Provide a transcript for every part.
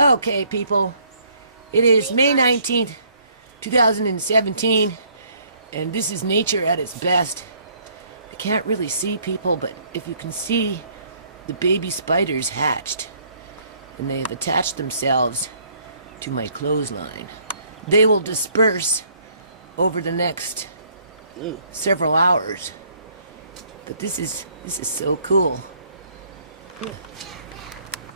Okay, people. It is May 19th, 2017, and this is nature at its best. I can't really see people, but if you can see, the baby spiders hatched, and they have attached themselves to my clothesline. They will disperse over the next several hours, but this is so cool.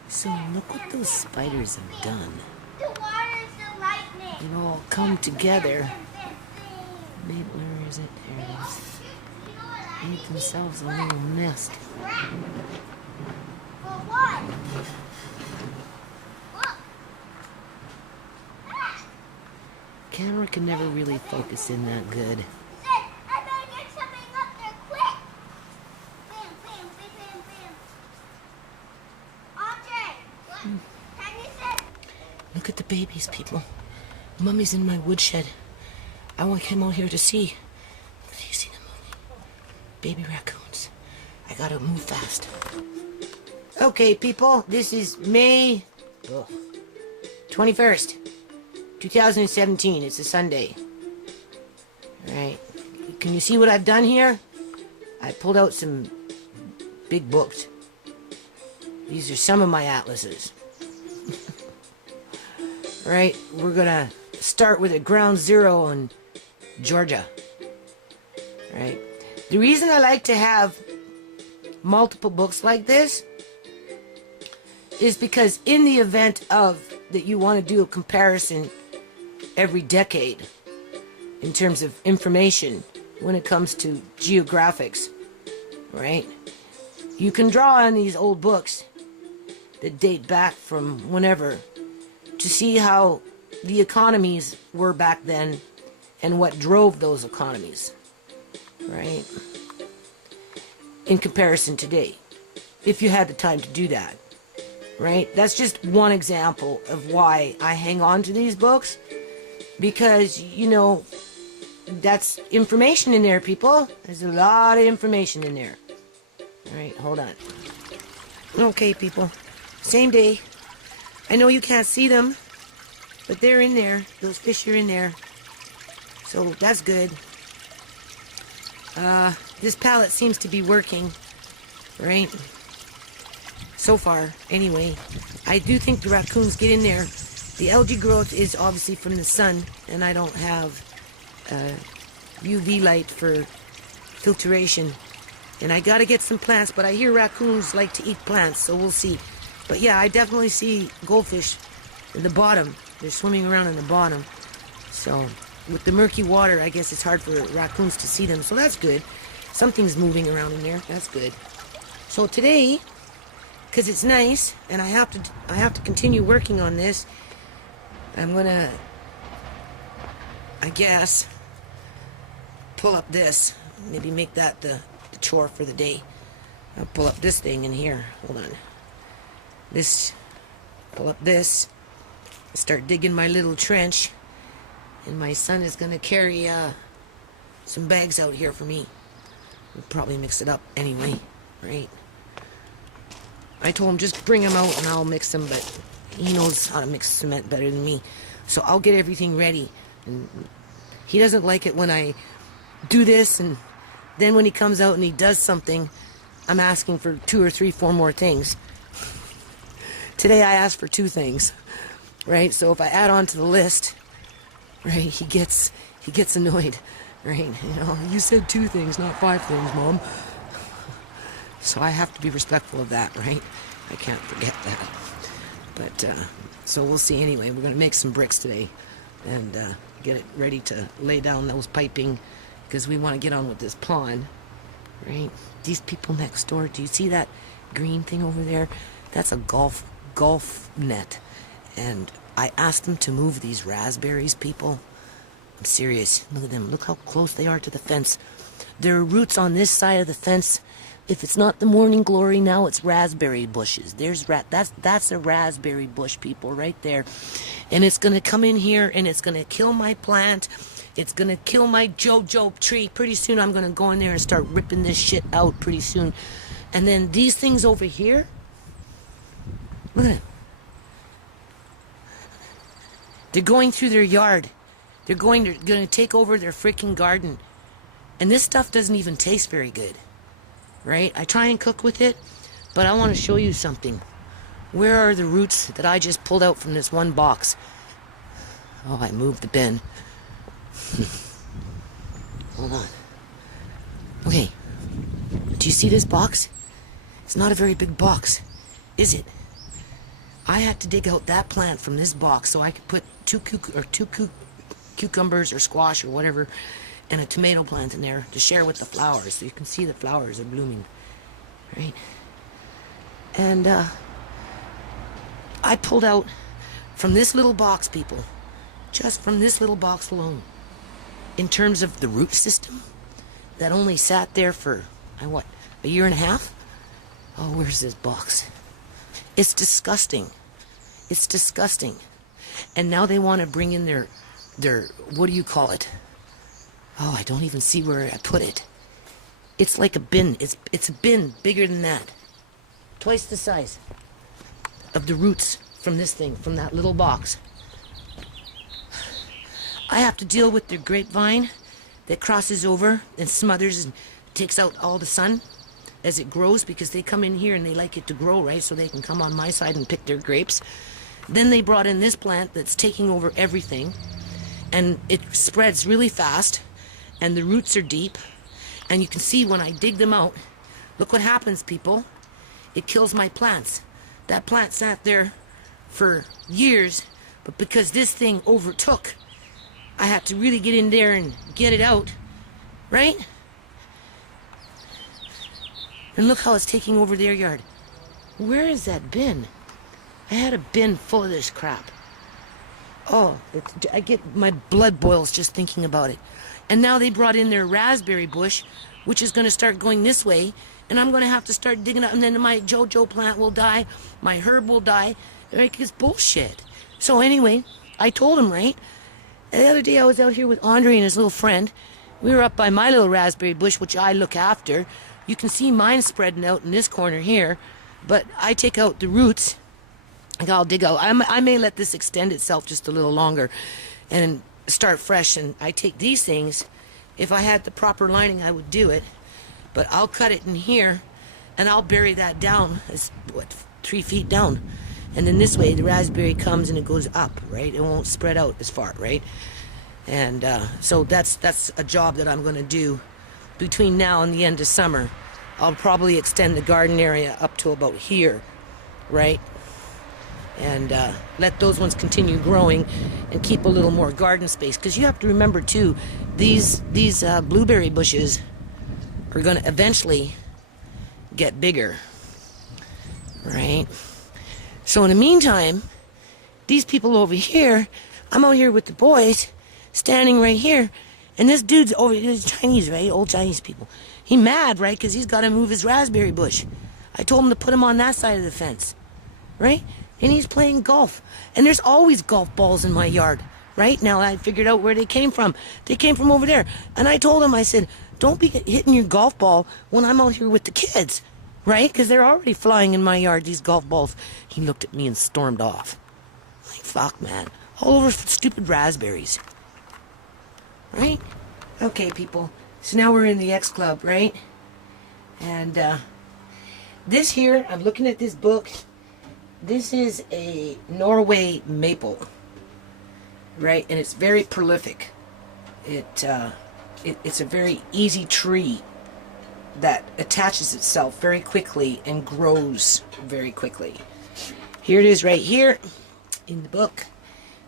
So look what those spiders have done. The water's the lightning. They all come together. Where is it? There it is. Made themselves a little nest. For what? Look. Camera can never really focus in that good. I better get something up there quick. Bam, bam, bam, bam, bam. Andre, what? Can you say? Look at the babies, people. Mummy's in my woodshed. I came out here to see. Do you see them moving? Baby raccoons. I gotta move fast. Okay, people. This is May 21st, 2017. It's a Sunday. Alright. Can you see what I've done here? I pulled out some big books. These are some of my atlases. Alright, we're gonna start with a ground zero on Georgia. Alright. The reason I like to have multiple books like this is because in the event of that you want to do a comparison every decade in terms of information when it comes to geographics, right? You can draw on these old books that date back from whenever to see how the economies were back then and what drove those economies, right? In comparison today, if you had the time to do that, right? That's just one example of why I hang on to these books, because, you know, that's information in there, people. There's a lot of information in there. All right, hold on. Okay, people, same day. I know you can't see them, but they're in there. Those fish are in there. So that's good. This palette seems to be working, right? So far, anyway. I do think the raccoons get in there. The algae growth is obviously from the sun, and I don't have UV light for filtration. And I gotta get some plants, but I hear raccoons like to eat plants, so we'll see. But yeah, I definitely see goldfish in the bottom. They're swimming around in the bottom. So with the murky water, I guess it's hard for raccoons to see them, so that's good. Something's moving around in there. That's good. So today, because it's nice and I have to continue working on this, I'm gonna, I guess, pull up this. Maybe make that the chore for the day. I'll pull up this thing in here. Hold on. Pull up this, start digging my little trench, and my son is gonna carry some bags out here for me. We'll probably mix it up anyway, right? I told him just bring them out and I'll mix them, but he knows how to mix cement better than me. So I'll get everything ready. And he doesn't like it when I do this, and then when he comes out and he does something, I'm asking for 2 or 3, 4 more things. Today I asked for 2 things, right? So if I add on to the list, right, he gets annoyed, right? You know, you said 2 things, not 5 things, Mom. So I have to be respectful of that, right? I can't forget that. But, so we'll see anyway. We're going to make some bricks today and get it ready to lay down those piping because we want to get on with this pond, right? These people next door, do you see that green thing over there? That's a golf net. And I asked them to move these raspberries, people. I'm serious. Look at them. Look how close they are to the fence. There are roots on this side of the fence. If it's not the morning glory now, it's raspberry bushes. That's a raspberry bush, people, right there. And it's going to come in here and it's going to kill my plant. It's going to kill my JoJo tree. Pretty soon I'm going to go in there and start ripping this shit out pretty soon. And then these things over here, look at them. They're going through their yard. They're going to take over their freaking garden. And this stuff doesn't even taste very good. Right? I try and cook with it, but I want to show you something. Where are the roots that I just pulled out from this one box? Oh, I moved the bin. Hold on. Okay. Do you see this box? It's not a very big box, is it? I had to dig out that plant from this box so I could put two cucumbers or squash or whatever and a tomato plant in there to share with the flowers, so you can see the flowers are blooming, right? And I pulled out from this little box, people, just from this little box alone, in terms of the root system that only sat there for, a year and a half? Oh, where's this box? It's disgusting. It's disgusting. And now they want to bring in their, what do you call it? Oh, I don't even see where I put it. It's like a bin. It's a bin bigger than that. Twice the size of the roots from this thing, from that little box. I have to deal with their grapevine that crosses over and smothers and takes out all the sun as it grows, because they come in here and they like it to grow, right? So they can come on my side and pick their grapes. Then they brought in this plant that's taking over everything, and it spreads really fast, and the roots are deep, and you can see when I dig them out, look what happens, people. It kills my plants. That plant sat there for years, but because this thing overtook, I had to really get in there and get it out, right? And look how it's taking over their yard. Where is that bin? I had a bin full of this crap. Oh, I get my blood boils just thinking about it. And now they brought in their raspberry bush, which is going to start going this way, and I'm going to have to start digging up, and then my JoJo plant will die, my herb will die. It's bullshit. So anyway, I told him, right? The other day I was out here with Andre and his little friend. We were up by my little raspberry bush, which I look after. You can see mine spreading out in this corner here, but I take out the roots. I'll dig out. I may let this extend itself just a little longer and start fresh, and I take these things. If I had the proper lining, I would do it, but I'll cut it in here and I'll bury that down. It's 3 feet down, and then this way the raspberry comes and it goes up, right? It won't spread out as far, right? And so that's a job that I'm going to do between now and the end of summer. I'll probably extend the garden area up to about here, right? And let those ones continue growing and keep a little more garden space, because you have to remember too, these blueberry bushes are going to eventually get bigger, right? So in the meantime, these people over here, I'm out here with the boys standing right here, and this dude's over, he's Chinese, right? Old Chinese people. He mad, right? Because he's got to move his raspberry bush. I told him to put him on that side of the fence, right? And he's playing golf. And there's always golf balls in my yard, right? Now I figured out where they came from. They came from over there. And I told him, I said, don't be hitting your golf ball when I'm out here with the kids, right? Because they're already flying in my yard, these golf balls. He looked at me and stormed off. Like, fuck, man. All over stupid raspberries. Right? Okay, people. So now we're in the X Club, right? And this here, I'm looking at this book. This is a Norway maple, right? And it's very prolific. It's a very easy tree that attaches itself very quickly and grows very quickly. Here it is right here in the book.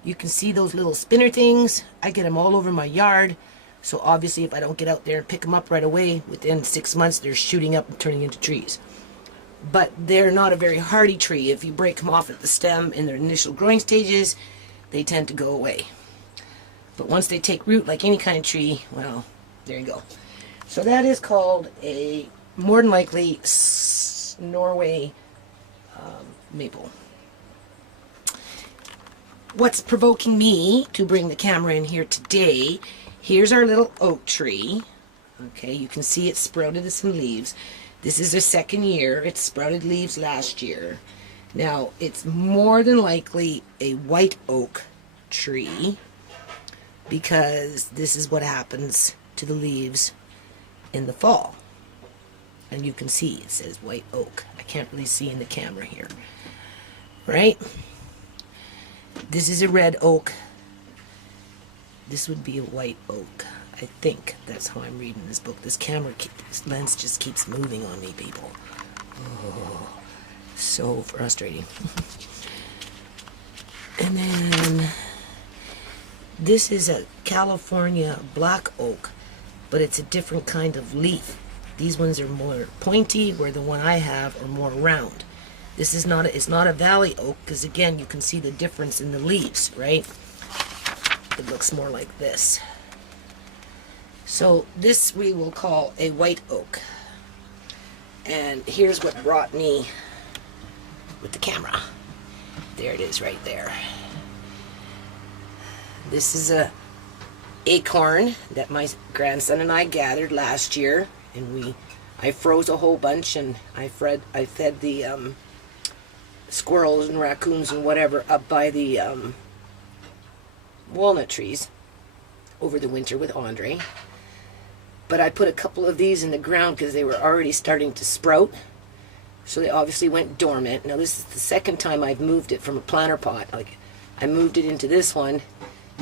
You can see those little spinner things. I get them all over my yard. So obviously if I don't get out there and pick them up right away, within 6 months they're shooting up and turning into trees. But they're not a very hardy tree. If you break them off at the stem in their initial growing stages, they tend to go away. But once they take root, like any kind of tree, well, there you go. So that is called a, more than likely, Norway maple. What's provoking me to bring the camera in here today, here's our little oak tree. Okay, you can see it sprouted some leaves. This is the second year. It sprouted leaves last year. Now, it's more than likely a white oak tree because this is what happens to the leaves in the fall. And you can see it says white oak. I can't really see in the camera here. Right? This is a red oak. This would be a white oak. I think that's how I'm reading this book. This this lens just keeps moving on me, people. Oh, so frustrating. And then this is a California black oak, but it's a different kind of leaf. These ones are more pointy, where the one I have are more round. This is not it's not a valley oak, because again, you can see the difference in the leaves, right? It looks more like this. So this we will call a white oak. And here's what brought me with the camera. There it is right there. This is a acorn that my grandson and I gathered last year, and I froze a whole bunch, and I fed the squirrels and raccoons and whatever up by the walnut trees over the winter with Andre. But I put a couple of these in the ground because they were already starting to sprout, so they obviously went dormant. Now this is the second time I've moved it from a planter pot. Like, I moved it into this one,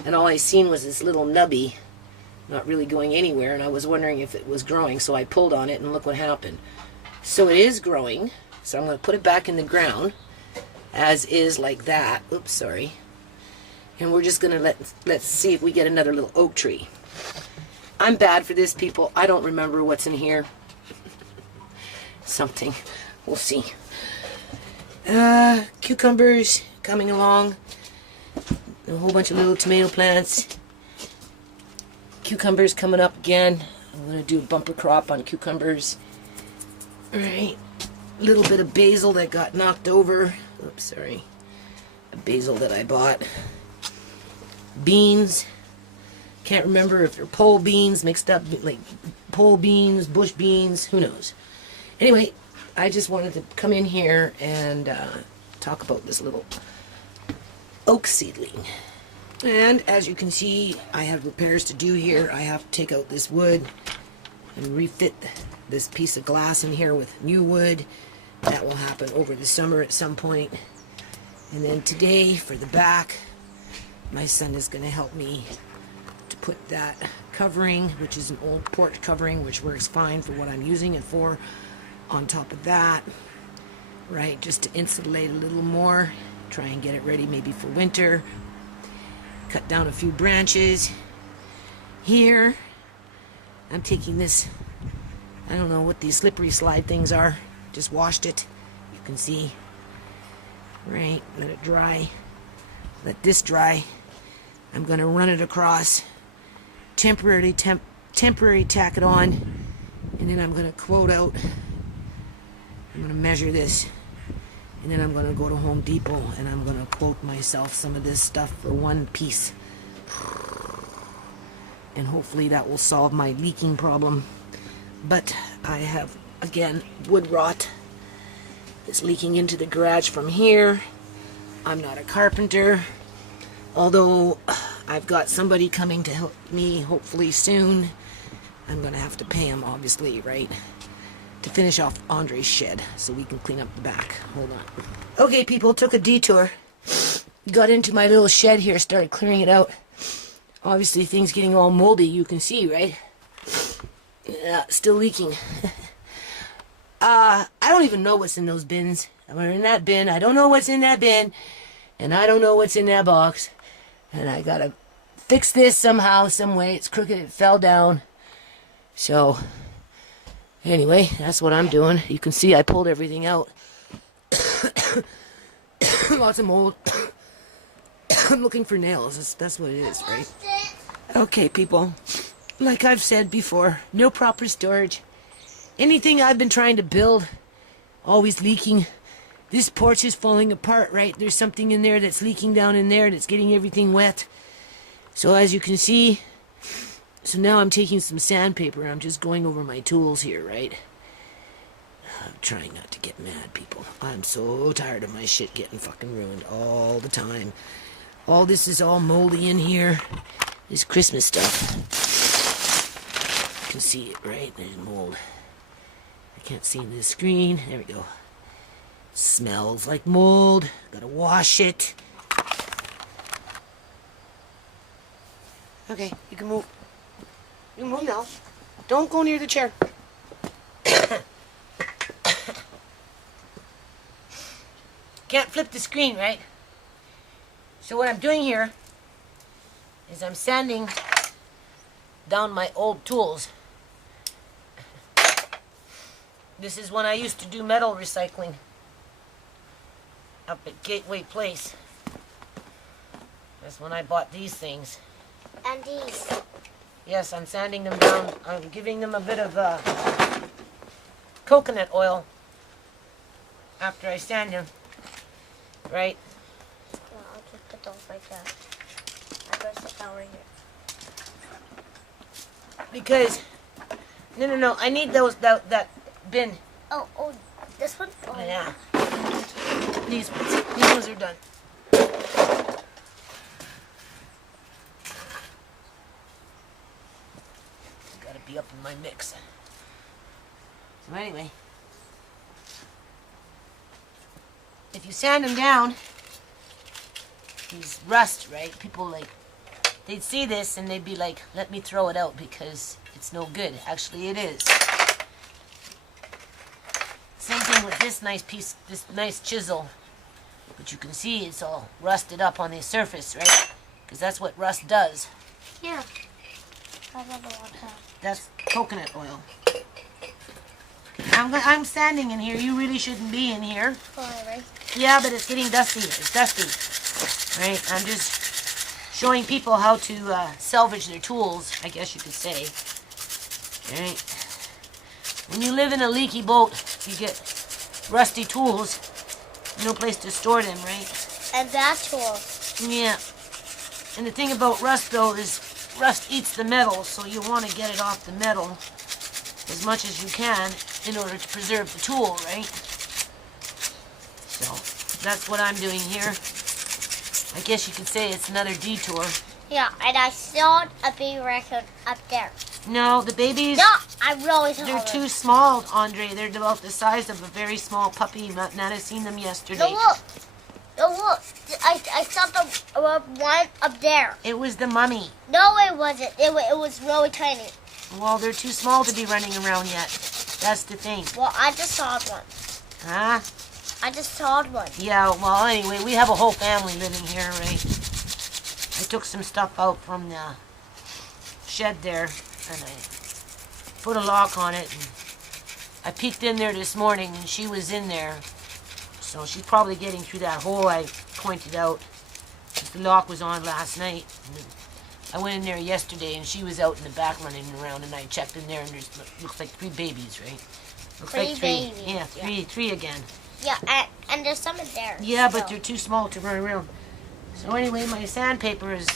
and all I seen was this little nubby not really going anywhere, and I was wondering if it was growing, so I pulled on it and look what happened. So it is growing, so I'm going to put it back in the ground as is, like that. Oops, sorry. And we're just going to let's see if we get another little oak tree. I'm bad for this, people. I don't remember what's in here. Something. We'll see. Cucumbers coming along. A whole bunch of little tomato plants. Cucumbers coming up again. I'm going to do a bumper crop on cucumbers. Alright. A little bit of basil that got knocked over. Oops, sorry. A basil that I bought. Beans. Can't remember if they're pole beans mixed up, like pole beans, bush beans, who knows. Anyway, I just wanted to come in here and talk about this little oak seedling. And as you can see, I have repairs to do here. I have to take out this wood and refit this piece of glass in here with new wood. That will happen over the summer at some point. And then today, for the back, my son is going to help me to put that covering, which is an old porch covering, which works fine for what I'm using it for, on top of that, right, just to insulate a little more, try and get it ready maybe for winter. Cut down a few branches here. I'm taking this, I don't know what these slippery slide things are, just washed it, you can see, right, let it dry, let this dry. I'm going to run it across, temporary tack it on, and then I'm going to quote out. I'm going to measure this, and then I'm going to go to Home Depot and I'm going to quote myself some of this stuff for one piece, and hopefully that will solve my leaking problem. But I have, again, wood rot that's leaking into the garage from here. I'm not a carpenter, although I've got somebody coming to help me hopefully soon. I'm going to have to pay him, obviously, right, to finish off Andre's shed so we can clean up the back. Hold on. Okay, people, took a detour. Got into my little shed here, started clearing it out. Obviously, things getting all moldy, you can see, right? Yeah, still leaking. I don't even know what's in those bins. We're in that bin. I don't know what's in that bin. And I don't know what's in that box. And I gotta fix this somehow, some way. It's crooked, it fell down. So, anyway, that's what I'm doing. You can see I pulled everything out. Lots of mold. I'm looking for nails. That's what it is, right? Okay, people. Like I've said before, no proper storage. Anything I've been trying to build, always leaking. This porch is falling apart, right? There's something in there that's leaking down in there that's getting everything wet. So as you can see, so now I'm taking some sandpaper. I'm just going over my tools here, right? I'm trying not to get mad, people. I'm so tired of my shit getting fucking ruined all the time. All this is all moldy in here. This Christmas stuff. You can see it, right? There's mold. I can't see into the screen. There we go. Smells like mold. Gotta wash it. Okay, you can move. You can move now. Don't go near the chair. Can't flip the screen, right? So what I'm doing here is I'm sanding down my old tools. This is when I used to do metal recycling up at Gateway Place. That's when I bought these things. And these. Yes, I'm sanding them down. I'm giving them a bit of coconut oil after I sand them. Right? Yeah, I'll just put those right there. I'm going to sit down right here. Because, no, I need that bin. Oh, this one? Oh, Yeah. These ones are done. Gotta be up in my mix. So anyway, if you sand them down, these rust, right? People they'd see this and they'd be like, let me throw it out because it's no good. Actually, it is. Same thing with this nice piece, this nice chisel. But you can see it's all rusted up on the surface, right? Because that's what rust does. yeah. I don't know what that. That's coconut oil. I'm standing in here. You really shouldn't be in here. Right? Yeah, but it's getting dusty. It's dusty. Right? I'm just showing people how to salvage their tools, I guess you could say. Right? When you live in a leaky boat, you get rusty tools. No place to store them, right? And that tool. Yeah. And the thing about rust, though, is rust eats the metal, so you want to get it off the metal as much as you can in order to preserve the tool, right? So, that's what I'm doing here. I guess you could say it's another detour. Yeah, and I saw a baby raccoon up there. No, the babies... No, I really saw They're them. too small, Andre. They're about the size of a very small puppy. Nana's seen them yesterday. No, look. No, look. I saw the one up there. It was the mummy. No, it wasn't. It was really tiny. Well, they're too small to be running around yet. That's the thing. Well, I just saw one. Huh? I just saw one. Yeah, well, anyway, we have a whole family living here, right? I took some stuff out from the shed there, and I put a lock on it, and I peeked in there this morning, and she was in there. So she's probably getting through that hole I pointed out. The lock was on last night. And I went in there yesterday, and she was out in the back running around, and I checked in there, and there's looks like 3 babies, right? Looks Three like 3. babies, Yeah, yeah. three again. Yeah, and there's some in there. Yeah, but so. they're too small to run around. So anyway, my sandpaper is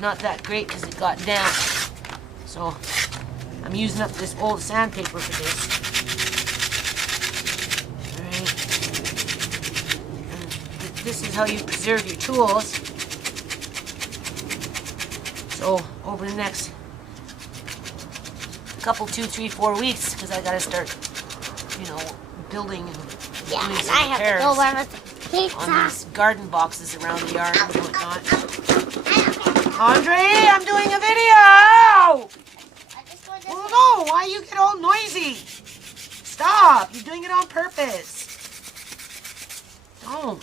not that great because it got damp. So I'm using up this old sandpaper for this. Alright. This is how you preserve your tools. So over the next couple, 2, 3, 4 weeks, because I gotta start, building and Yeah, doing and some I have to repairs go over the pizza. on these garden boxes around the yard and whatnot. Andre, I'm doing a video! Oh no, why you get all noisy? Stop, you're doing it on purpose. Don't.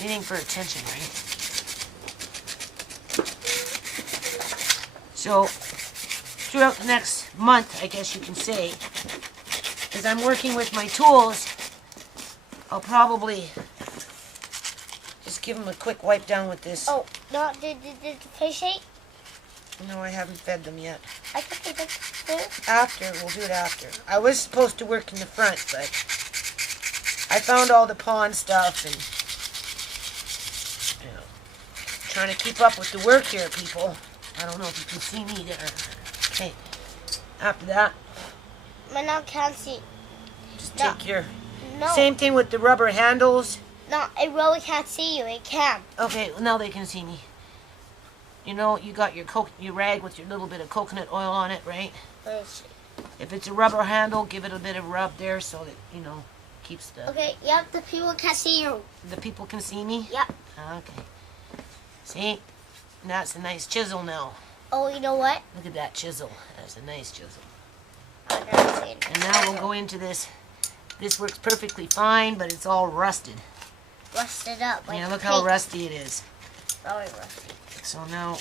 Anything for attention, right? So, throughout the next month, I guess you can say, as I'm working with my tools, I'll probably just give them a quick wipe down with this. Oh, no, did the fish eat? No, I haven't fed them yet. I think they did too. After, we'll do it after. I was supposed to work in the front, but I found all the pond stuff and, trying to keep up with the work here, people. I don't know if you can see me there. Okay. After that, But now can't see. just No. take your... No. Same thing with the rubber handles. No, it really can't see you. It can. Okay, well, now they can see me. You know, you got your rag with your little bit of coconut oil on it, right? Let's see. If it's a rubber handle, give it a bit of rub there so that, you know, keeps the... Okay, yep, the people can see you. The people can see me? Yep. Okay. See? That's a nice chisel now. Oh, you know what? Look at that chisel. That's a nice chisel. I've never seen it. And now we'll go into this. This works perfectly fine, but it's all rusted. Rusted up. Like Yeah, look how paint. rusty it is. Very rusty. So now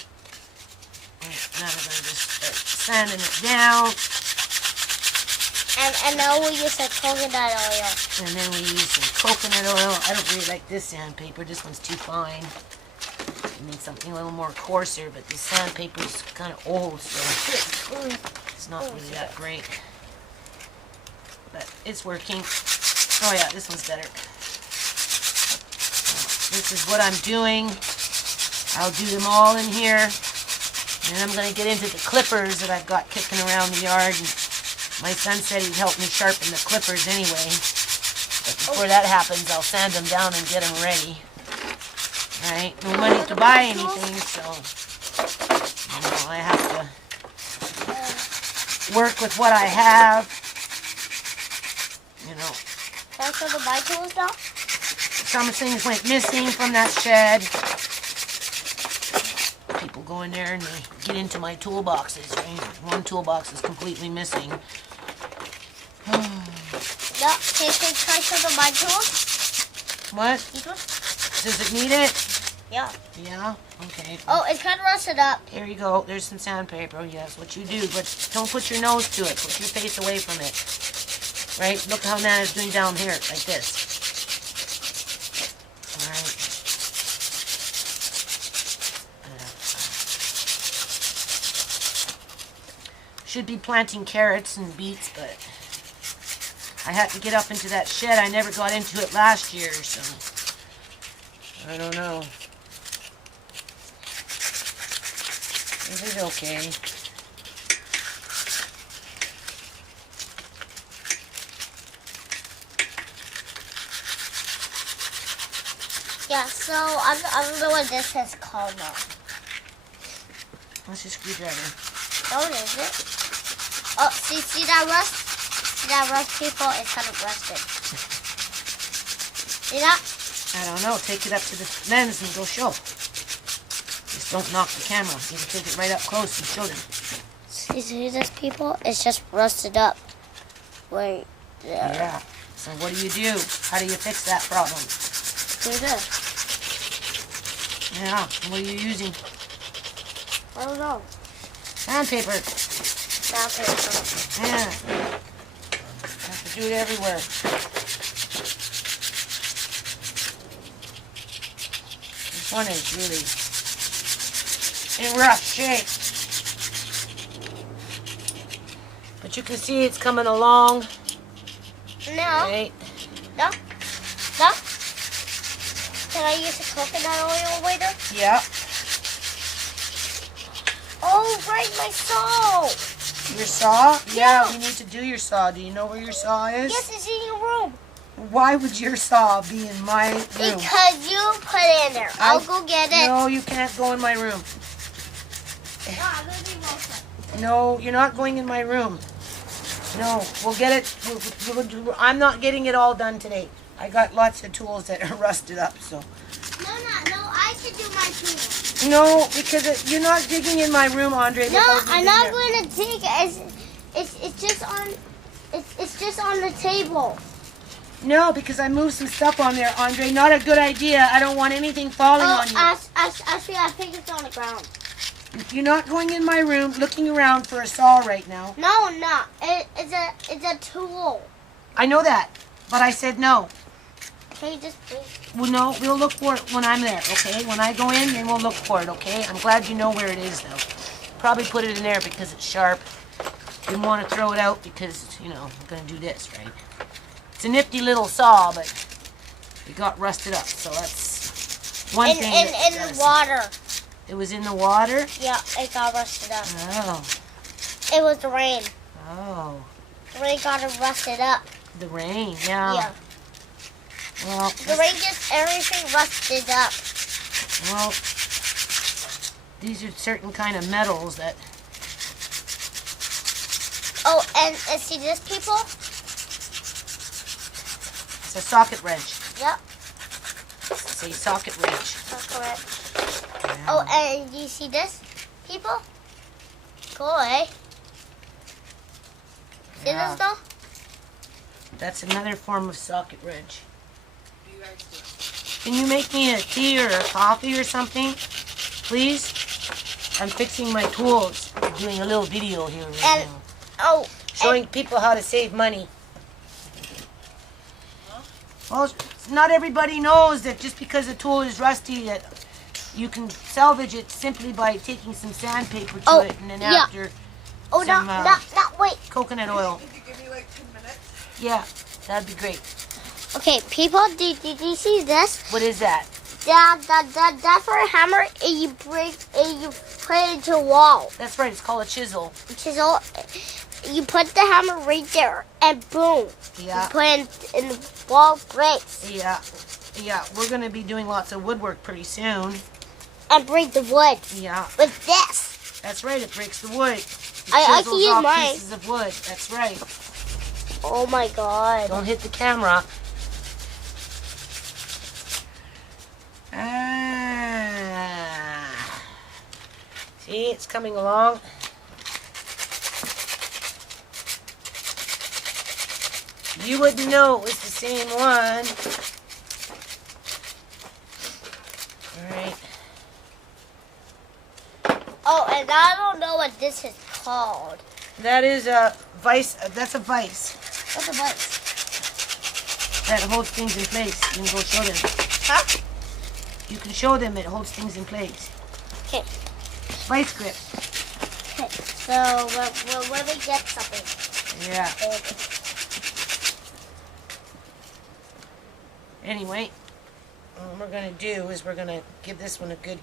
we're going to just start sanding it down. And now we use a coconut oil. And then we use some coconut oil. I don't really like this sandpaper. This one's too fine. I need something a little more coarser, but this sandpaper is kind of old, so it's not really that great. But it's working. Oh yeah, this one's better. This is what I'm doing. I'll do them all in here. And I'm going to get into the clippers that I've got kicking around the yard. And my son said he'd help me sharpen the clippers anyway. But before that happens, I'll sand them down and get them ready. Alright, no money to buy anything, so you know, I have to work with what I have. You know, Can I show the my tools now? some things went missing from that shed. People go in there and they get into my toolboxes. Right? One toolbox is completely missing. No, can I show the my tools? What? These ones? Does it need it? Yeah. Yeah? Okay. Oh, it's kind of rusted up. Here you go. There's some sandpaper. Yes, what you do. But don't put your nose to it. Put your face away from it. Right? Look how Nana's doing down here. Like this. Alright. Should be planting carrots and beets, but I had to get up into that shed. I never got into it last year, so I don't know. This is okay. Yeah, so I don't know what this is called now. What's your screwdriver? Oh, is it? Oh, see that rust? See that rust, people? It's kind of rusted. See that? I don't know. Take it up to the lens and go show. Just don't knock the camera. You can take it right up close and show them. See this, people? It's just rusted up. Wait. There. Yeah. So what do you do? How do you fix that problem? Do this. Yeah. What are you using? I don't know. Sandpaper. Sandpaper. Yeah. Have to do it everywhere. This one is really in rough shape. But you can see it's coming along. No. Right? No. No. Can I use the coconut oil later? Yeah. Oh, right, my saw. Your saw? Yeah. You need to do your saw. Do you know where your saw is? Yes, it's in your room. Why would your saw be in my room? Because you put it in there. I'll go get it. No, you can't go in my room. No, I'm gonna be Wilson. No, you're not going in my room. No, we'll get it. I'm not getting it all done today. I got lots of tools that are rusted up, so. No, I should do my tools. No, because you're not digging in my room, Andre. No, I'm not going to dig. It's just on the table. No, because I moved some stuff on there, Andre. Not a good idea. I don't want anything falling on you. Actually, I think it's on the ground. You're not going in my room looking around for a saw right now. No, it's a tool. I know that, but I said no. Can you just please? Well, no, we'll look for it when I'm there, okay? When I go in, then we'll look for it, okay? I'm glad you know where it is, though. Probably put it in there because it's sharp. Didn't want to throw it out because, you know, I'm going to do this, right? It's a nifty little saw, but it got rusted up, so that's one thing. In the water. It was in the water? Yeah, it got rusted up. Oh. It was the rain. Oh. The rain got it rusted up. The rain, yeah. Yeah. Well, The rain gets everything rusted up. well, these are certain kind of metals that. Oh, and see this, people? It's a socket wrench. Yep. It's a socket wrench. That's correct. Yeah. Oh, and you see this, people? Go away. See Yeah. this, though? That's another form of socket wrench. Can you make me a tea or a coffee or something, please? I'm fixing my tools. I'm doing a little video here right And- now. Oh, Showing people how to save money. Well, not everybody knows that just because a tool is rusty, that you can salvage it simply by taking some sandpaper to Oh, it, and then yeah. after oh, some, no, wait. coconut oil. Could you give me like 2 minutes? Yeah, that'd be great. Okay, people, did you see this? What is that? That's for a hammer, and you break, and you put it into a wall. That's right. It's called a chisel. Chisel. You put the hammer right there, and boom. Yeah. You put it in the wall breaks. Yeah. Yeah. We're gonna be doing lots of woodwork pretty soon. And break the wood Yeah. with this. That's right. It breaks the wood. It I can chisels use off mine. pieces of wood. That's right. Oh my god. Don't hit the camera. Ah. See, it's coming along. You wouldn't know it was the same one. Alright. Oh, and I don't know what this is called. That is a vice. That's a vice What's a vice? that holds things in place. You can go show them. Huh? You can show them it holds things in place. Okay. Vice grip. Okay. So when we get something, Yeah. hold it. Anyway, what we're going to do is we're going to give this one a good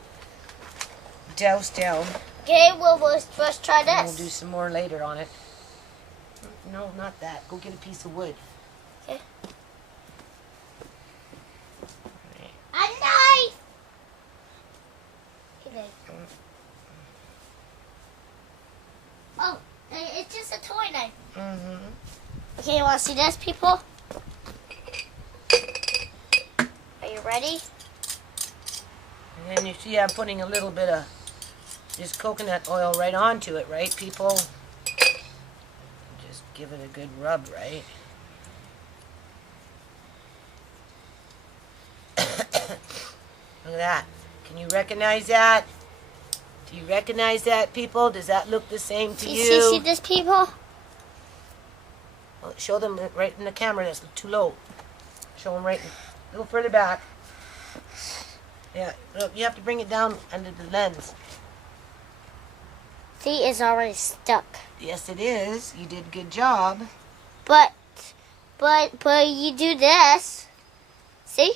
douse down. Okay, we'll first try And we'll do this. some more later on it. No, not that. Go get a piece of wood. Okay. A knife. Okay. Oh, it's just a toy knife. Mm-hmm. Okay, you want to see this, people? Are you ready? And then you see I'm putting a little bit of this coconut oil right onto it, right, people? Just give it a good rub, right? Look at that. Can you recognize that? Do you recognize that, people? Does that look the same to you? See this, people? Well, show them right in the camera. That's too low. Show them right a little further back. Yeah, look, you have to bring it down under the lens. See, it's already stuck. Yes, it is. You did a good job. But you do this. See?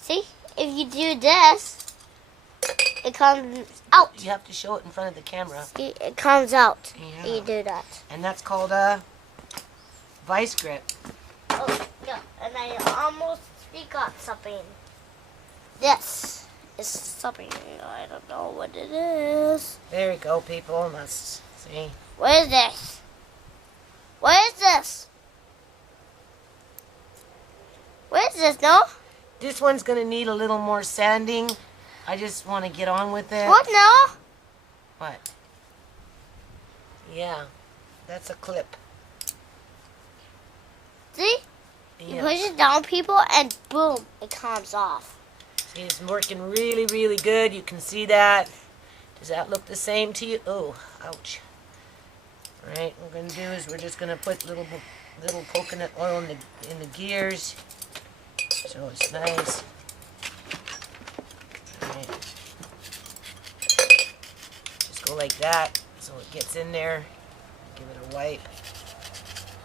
See? If you do this, it comes out. You have to show it in front of the camera. See, it comes out. Yeah. You do that. And that's called a vice grip. Oh, yeah. And I almost forgot something. This is something. I don't know what it is. There you go, people. Let's see. What is this? What is this? What is this, no? This one's going to need a little more sanding. I just want to get on with it. What, no? What? Yeah, that's a clip. See? You Yeah. push it down, people, and boom, it comes off. See, it's working really, really good. You can see that. Does that look the same to you? Oh, ouch. All right, what we're going to do is we're just going to put little coconut oil in the gears. So it's nice. All right. Just go like that so it gets in there. Give it a wipe.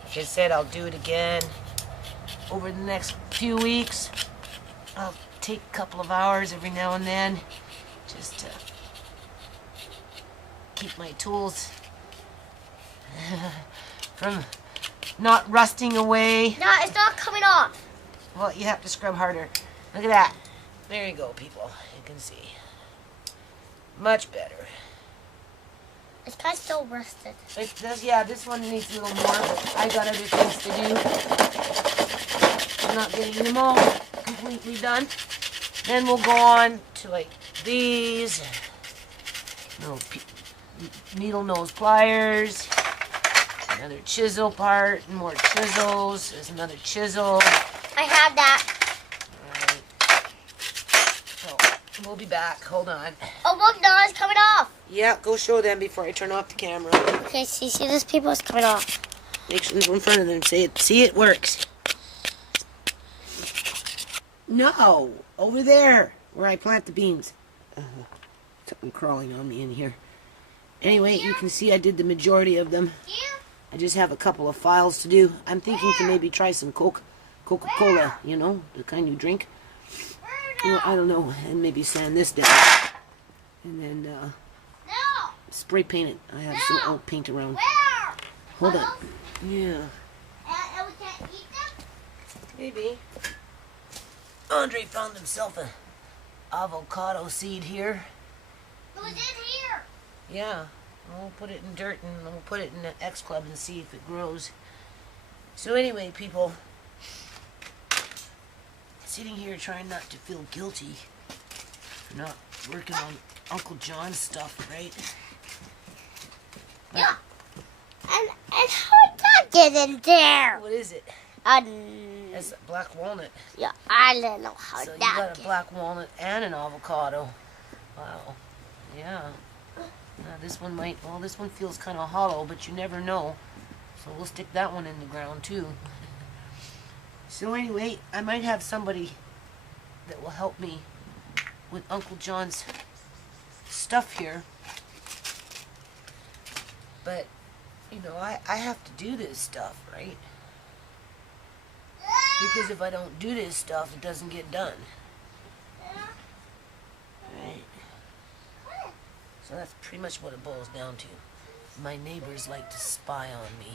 Like I said, I'll do it again over the next few weeks. I'll take a couple of hours every now and then just to keep my tools from not rusting away. No, it's not coming off. Well, you have to scrub harder. Look at that. There you go, people. You can see. Much better. It's kind of still rusted. It does, yeah, this one needs a little more, but I got other things to do. I'm not getting them all completely done. Then we'll go on to like these. Little needle nose pliers. Another chisel part, and more chisels. There's another chisel. I have that. Alright. So, we'll be back. Hold on. Oh, look, no, it's coming off. Yeah, go show them before I turn off the camera. Okay, see this, people? It's coming off. Make sure it's in front of them. See it works. No! Over there! Where I plant the beans. Something crawling on me in here. Anyway, you can see I did the majority of them. I just have a couple of files to do. I'm thinking to maybe try some Coca-Cola, you know, the kind you drink. Well, I don't know, and maybe sand this down. And then spray paint it. I have some old paint around. Hold on. Yeah. And we can't eat them? Maybe. Andre found himself a avocado seed here. It was in here. Yeah. We'll put it in dirt and we'll put it in the X Club and see if it grows. So anyway, people, sitting here trying not to feel guilty for not working on Uncle John's stuff, right? But Yeah. And how did that get in there? what is it? It's black walnut. Yeah, I don't know how So you that got a black walnut and an avocado. Wow. Yeah. This one might, well, this one feels kind of hollow, but you never know. So we'll stick that one in the ground too. So anyway, I might have somebody that will help me with Uncle John's stuff here. But, you know, I have to do this stuff, right? Because if I don't do this stuff, it doesn't get done. Right? So that's pretty much what it boils down to. My neighbors like to spy on me.